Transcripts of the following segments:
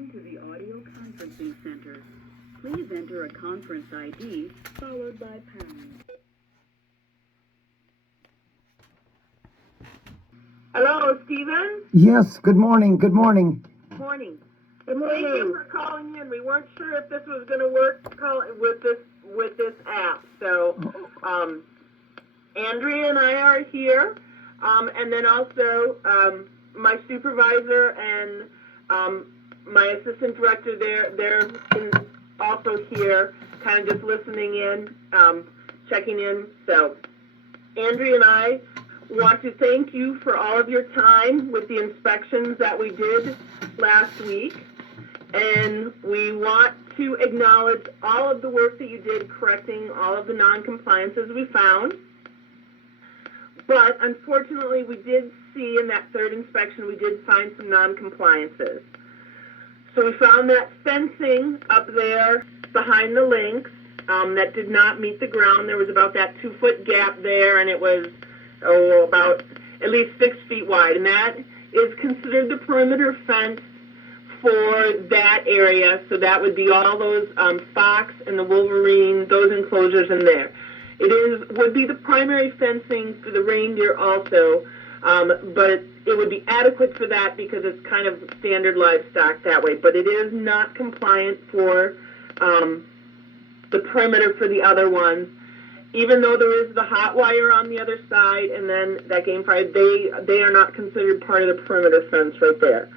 Welcome to the audio conferencing center. Please enter a conference ID followed by pound. Hello, Stephen? Yes, good morning, good morning. Morning. Thank you for calling in. We weren't sure if this was going to work with this app. So, Andrea and I are here, and then also my supervisor and my assistant director, they're also here, kind of just listening in, checking in. So, Andrea and I want to thank you for all of your time with the inspections that we did last week, and we want to acknowledge all of the work that you did correcting all of the non-compliances we found. But unfortunately, we did see in that third inspection, we did find some non-compliances. So we found that fencing up there behind the links that did not meet the ground. There was about that 2-foot gap there, and it was about at least 6 feet wide, and that is considered the perimeter fence for that area. So that would be all those fox and the wolverine, those enclosures in there. Would be the primary fencing for the reindeer also, but it would be adequate for that because it's kind of standard livestock that way. But it is not compliant for the perimeter for the other ones. Even though there is the hot wire on the other side and then that game fire, they are not considered part of the perimeter fence right there.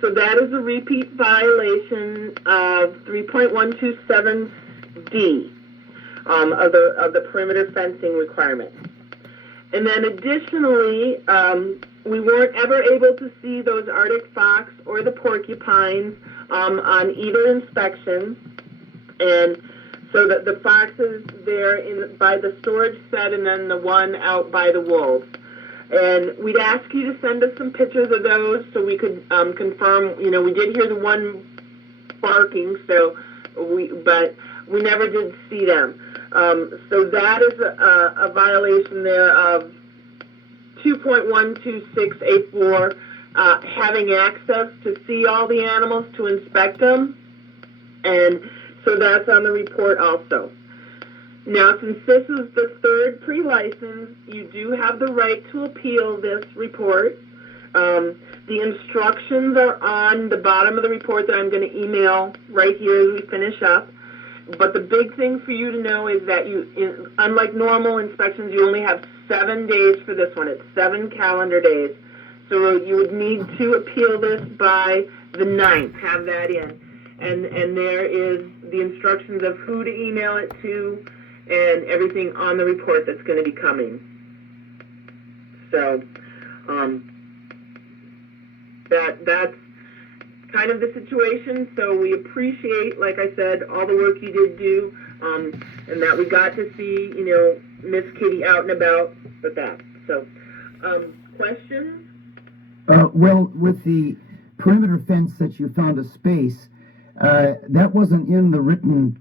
So that is a repeat violation of 3.127D of the perimeter fencing requirement. And then additionally, we weren't ever able to see those Arctic fox or the porcupines on either inspection. And so that the foxes there by the storage set and then the one out by the wolves. And we'd ask you to send us some pictures of those so we could confirm, we did hear the one barking, but we never did see them. So that is a violation there of 2.126A4, having access to see all the animals to inspect them. And so that's on the report also. Now, since this is the third pre-license, you do have the right to appeal this report. The instructions are on the bottom of the report that I'm going to email right here as we finish up. But the big thing for you to know is that unlike normal inspections, you only have 7 days for this one. It's 7 calendar days. So you would need to appeal this by the 9th. Have that in. And there is the instructions of who to email it to and everything on the report that's going to be coming. So that's kind of the situation. So we appreciate, like I said, all the work you did do, and that we got to see, Miss Kitty out and about with that. So, questions? Well, with the perimeter fence that you found a space, that wasn't in the written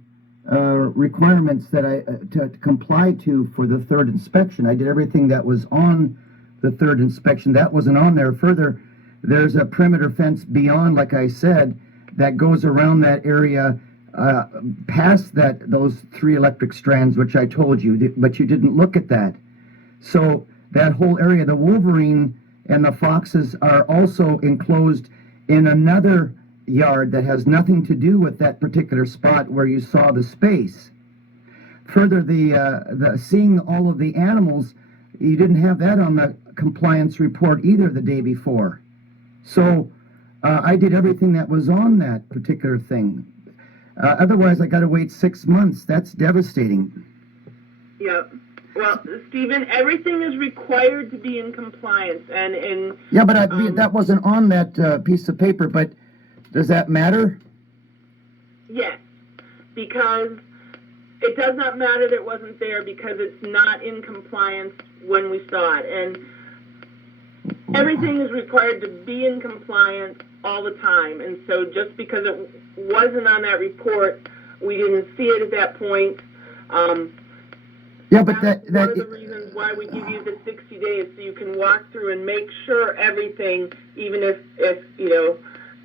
requirements that I to comply to for the third inspection. I did everything that was on the third inspection. That wasn't on there. Further, there's a perimeter fence beyond, like I said, that goes around that area past those 3 electric strands, which I told you, but you didn't look at that. So that whole area, the wolverine and the foxes are also enclosed in another yard that has nothing to do with that particular spot where you saw the space. Further, the seeing all of the animals, you didn't have that on the compliance report either the day before. So I did everything that was on that particular thing. Otherwise, I got to wait 6 months. That's devastating. Yeah. Well, Stephen, everything is required to be in compliance, yeah, but that wasn't on that piece of paper. But does that matter? Yes, because it does not matter that it wasn't there because it's not in compliance when we saw it. And everything is required to be in compliance all the time. And so just because it wasn't on that report, we didn't see it at that point. Yeah, but that's one of the reasons why we give you the 60 days, so you can walk through and make sure everything, even if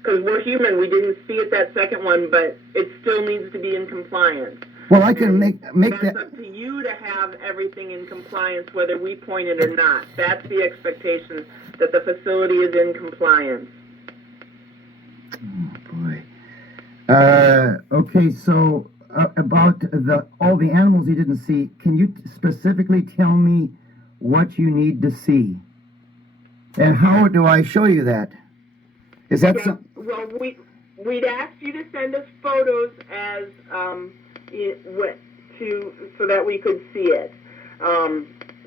because we're human, we didn't see it that second one, but it still needs to be in compliance. Well, I can And make that's that. up to you to have everything in compliance, whether we point it or not. That's the expectation, that the facility is in compliance. Boy. Okay, so about all the animals you didn't see, can you specifically tell me what you need to see? And how do I show you that? Is that Yeah, well, we'd ask you to send us photos as so that we could see it.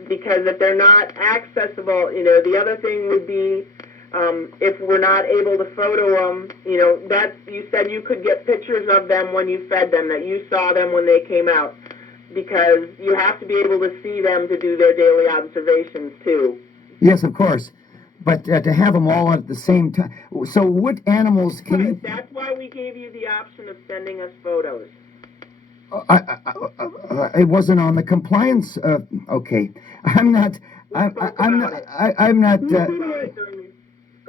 Because if they're not accessible, the other thing would be if we're not able to photo them, you said you could get pictures of them when you fed them, that you saw them when they came out, because you have to be able to see them to do their daily observations too. Yes, of course. But to have them all at the same time. So what animals can Right, you... that's why we gave you the option of sending us photos. It wasn't on the compliance. Okay, I'm not. I'm not. Go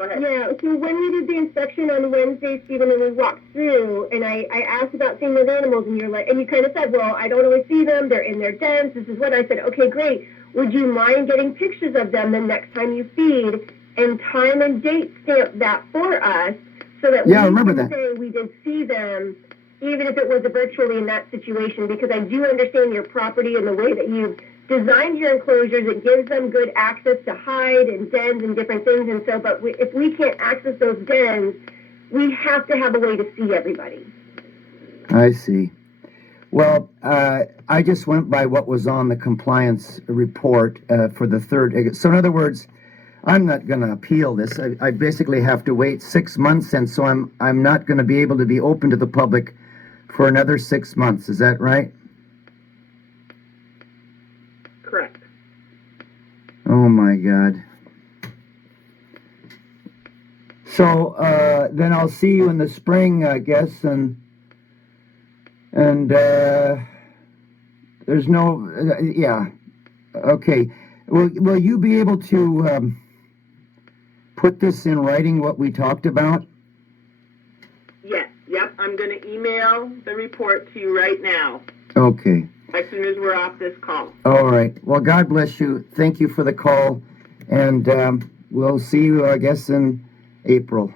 ahead. Yeah, so when we did the inspection on Wednesday, Stephen, and we walked through, and I asked about seeing those animals, and you kind of said, well, I don't always see them, they're in their dens, this is what I said, okay, great, would you mind getting pictures of them the next time you feed, and time and date stamp that for us, so that Yeah, I we remember can that. say we did see them, even if it was virtually in that situation, because I do understand your property and the way that you've designed your enclosures. It gives them good access to hide and dens and different things, and so, but if we can't access those dens, we have to have a way to see everybody. I see. Well, I just went by what was on the compliance report for the third. So in other words, I'm not going to appeal this. I basically have to wait 6 months, and so I'm not going to be able to be open to the public for another 6 months. Is that right? Correct. Oh my God. So then I'll see you in the spring, I guess, and there's no yeah. Okay. Will you be able to put this in writing, what we talked about? Yes. Yep. I'm going to email the report to you right now, Okay. as soon as we're off this call. All right. Well, God bless you. Thank you for the call, and we'll see you, I guess, in April.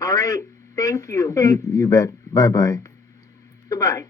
All right. Thank you. You bet. Bye-bye. Goodbye.